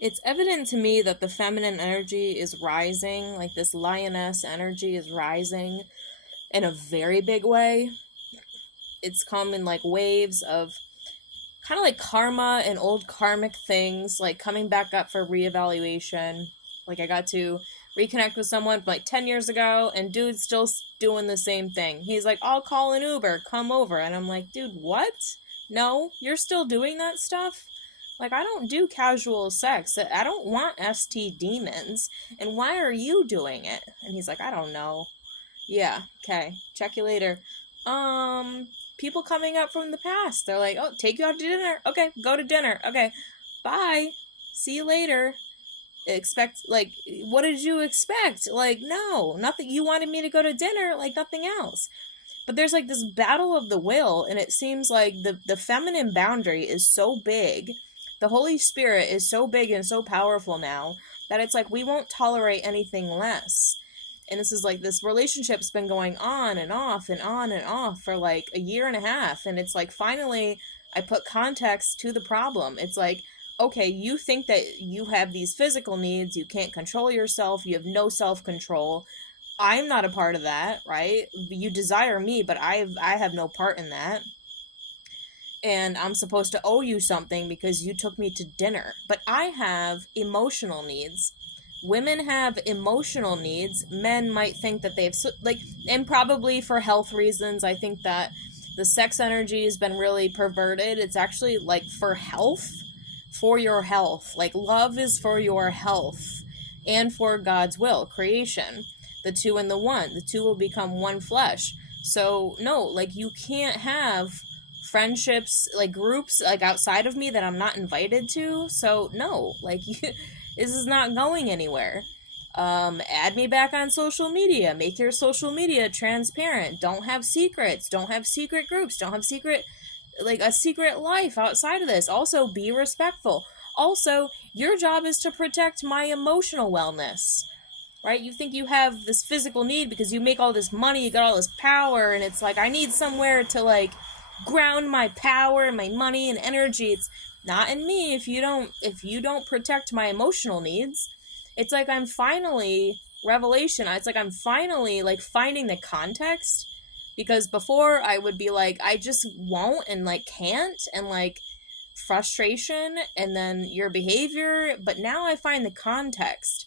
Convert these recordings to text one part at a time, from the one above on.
It's evident to me that the feminine energy is rising, like this lioness energy is rising in a very big way. It's come in like waves of kind of like karma and old karmic things, like coming back up for reevaluation. Like I got to reconnect with someone from like 10 years ago, and dude's still doing the same thing. He's like, I'll call an Uber, come over. And I'm like, dude, what? No, you're still doing that stuff? Like, I don't do casual sex. I don't want ST demons. And why are you doing it? And he's like, I don't know. Yeah, okay. Check you later. Um, People coming up from the past. They're like, oh, take you out to dinner. Okay, go to dinner. Okay, bye. See you later. Expect, like, what did you expect? Like, no, nothing. You wanted me to go to dinner, like, nothing else. But there's like this battle of the will, and it seems like the feminine boundary is so big. The Holy Spirit is so big and so powerful now that it's like we won't tolerate anything less. And this is like this relationship's been going on and off and on and off for like a year and a half. And it's like finally I put context to the problem. It's like, okay, you think that you have these physical needs, you can't control yourself, you have no self control. I'm not a part of that, right? You desire me, but I have no part in that. And I'm supposed to owe you something because you took me to dinner. But I have emotional needs. Women have emotional needs. Men might think that they've like, and probably for health reasons, I think that the sex energy has been really perverted. It's actually like for health, for your health. Like love is for your health and for God's will, creation. The two and the one. The two will become one flesh. So no, like you can't have friendships, like groups, like outside of me that I'm not invited to. So no, like this is not going anywhere. Add me back on social media. Make your social media transparent. Don't have secrets. Don't have secret groups. Don't have secret, like a secret life outside of this. Also, be respectful. Also, your job is to protect my emotional wellness, right? You think you have this physical need because you make all this money, you got all this power, and it's like, I need somewhere to like ground my power and my money and energy. It's not in me if you don't protect my emotional needs. It's like I'm finally revelation. It's like I'm finally like finding the context, because before I would be like, I just won't and like can't, and like frustration and then your behavior. But now I find the context.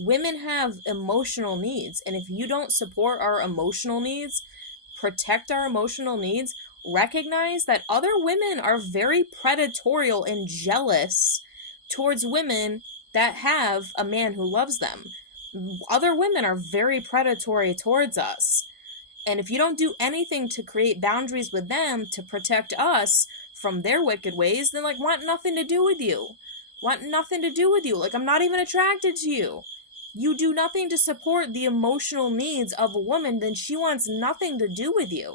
Women have emotional needs, and if you don't support our emotional needs, protect our emotional needs, recognize that other women are very predatory and jealous towards women that have a man who loves them. Other women are very predatory towards us. And if you don't do anything to create boundaries with them to protect us from their wicked ways, then like want nothing to do with you. Want nothing to do with you. Like I'm not even attracted to you. You do nothing to support the emotional needs of a woman, then she wants nothing to do with you.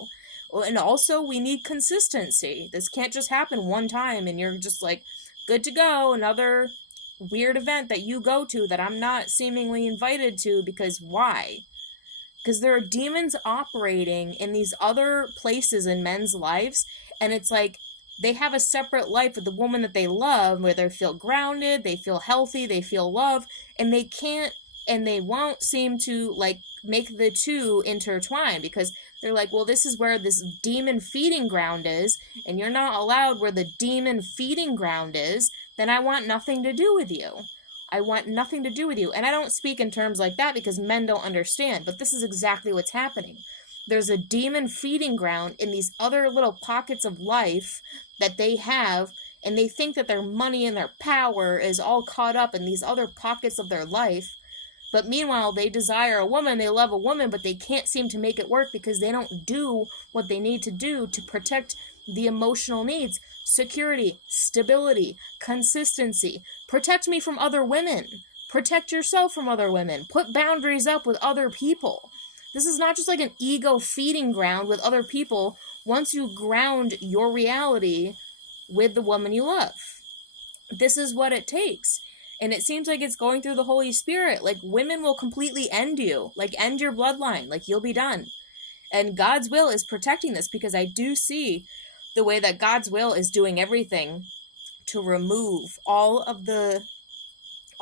And also, we need consistency. This can't just happen one time and you're just like, good to go, another weird event that you go to that I'm not seemingly invited to, because why? Because there are demons operating in these other places in men's lives, and it's like they have a separate life with the woman that they love where they feel grounded, they feel healthy, they feel love, and they can't and they won't seem to like make the two intertwine, because they're like, well, this is where this demon feeding ground is, and you're not allowed where the demon feeding ground is, then I want nothing to do with you. I want nothing to do with you. And I don't speak in terms like that because men don't understand, but this is exactly what's happening. There's a demon feeding ground in these other little pockets of life that they have, and they think that their money and their power is all caught up in these other pockets of their life. But meanwhile, they desire a woman, they love a woman, but they can't seem to make it work because they don't do what they need to do to protect the emotional needs: security, stability, consistency. Protect me from other women. Protect yourself from other women. Put boundaries up with other people. This is not just like an ego feeding ground with other people once you ground your reality with the woman you love. This is what it takes. And it seems like it's going through the Holy Spirit. Like women will completely end you, like end your bloodline, like you'll be done. And God's will is protecting this, because I do see the way that God's will is doing everything to remove all of the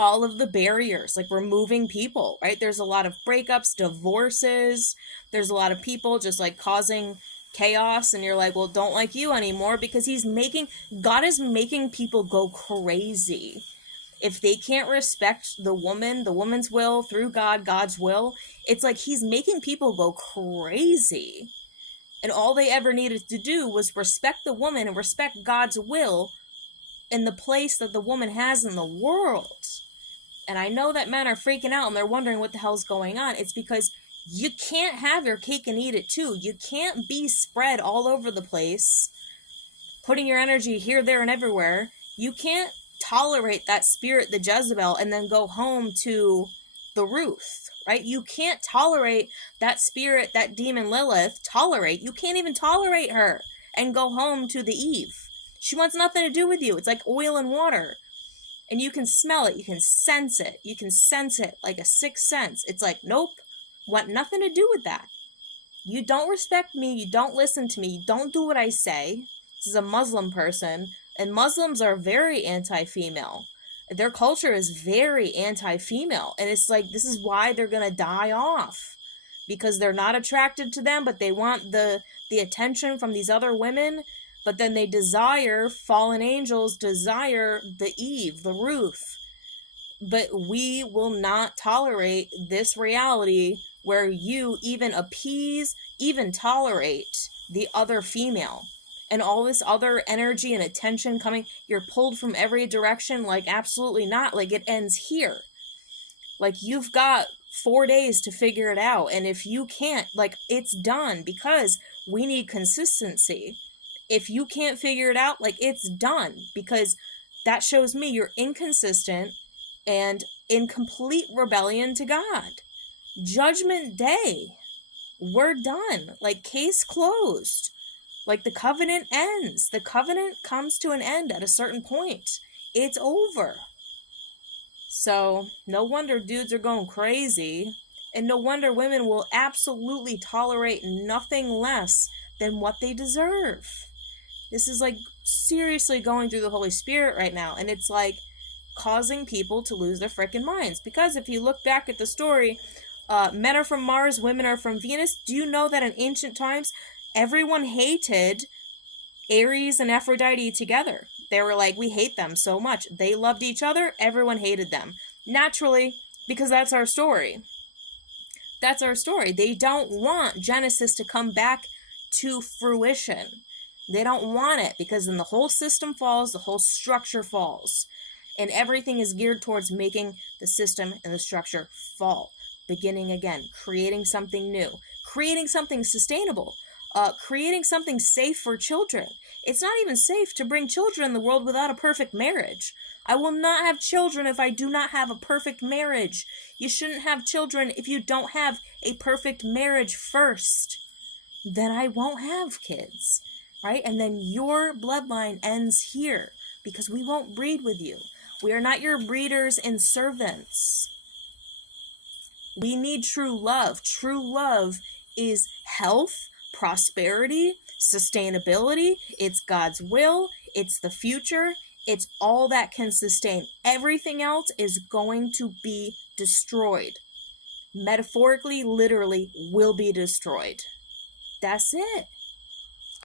all of the barriers, like removing people, right? There's a lot of breakups, divorces. There's a lot of people just like causing chaos, and you're like, well, don't like you anymore, because God is making people go crazy. If they can't respect the woman's will through God, God's will, it's like he's making people go crazy. And all they ever needed to do was respect the woman and respect God's will in the place that the woman has in the world. And I know that men are freaking out and they're wondering what the hell's going on. It's because you can't have your cake and eat it too. You can't be spread all over the place, putting your energy here, there, and everywhere. You can't tolerate that spirit, the Jezebel, and then go home to the Ruth, right? You can't tolerate that spirit, that demon Lilith, you can't even tolerate her and go home to the Eve. She wants nothing to do with you. It's like oil and water. And you can smell it. You can sense it. You can sense it like a sixth sense. It's like, nope, want nothing to do with that. You don't respect me. You don't listen to me. You don't do what I say. This is a Muslim person. And Muslims are very anti-female. Their culture is very anti-female. And it's like, this is why they're going to die off. Because they're not attracted to them, but they want the attention from these other women. But then they desire, fallen angels desire the Eve, the Ruth. But we will not tolerate this reality where you even appease, even tolerate the other female. And all this other energy and attention coming, you're pulled from every direction. Like, absolutely not. Like, it ends here. Like, you've got 4 days to figure it out. And if you can't, like, it's done, because we need consistency. If you can't figure it out, like, it's done, because that shows me you're inconsistent and in complete rebellion to God. Judgment Day. We're done. Like, case closed. Like, the covenant ends. The covenant comes to an end at a certain point. It's over. So, no wonder dudes are going crazy. And no wonder women will absolutely tolerate nothing less than what they deserve. This is like seriously going through the Holy Spirit right now. And it's like causing people to lose their freaking minds. Because if you look back at the story, men are from Mars, women are from Venus. Do you know that in ancient times, everyone hated Ares and Aphrodite together? They were like, we hate them so much. They loved each other. Everyone hated them. Naturally, because that's our story. That's our story. They don't want Genesis to come back to fruition. They don't want it, because then the whole system falls, the whole structure falls. And everything is geared towards making the system and the structure fall. Beginning again, creating something new, creating something sustainable, creating something safe for children. It's not even safe to bring children in the world without a perfect marriage. I will not have children if I do not have a perfect marriage. You shouldn't have children if you don't have a perfect marriage first. Then I won't have kids, right? And then your bloodline ends here, because we won't breed with you. We are not your breeders and servants. We need true love. True love is health, prosperity, sustainability. It's God's will. It's the future. It's all that can sustain. Everything else is going to be destroyed. Metaphorically, literally, will be destroyed. That's it.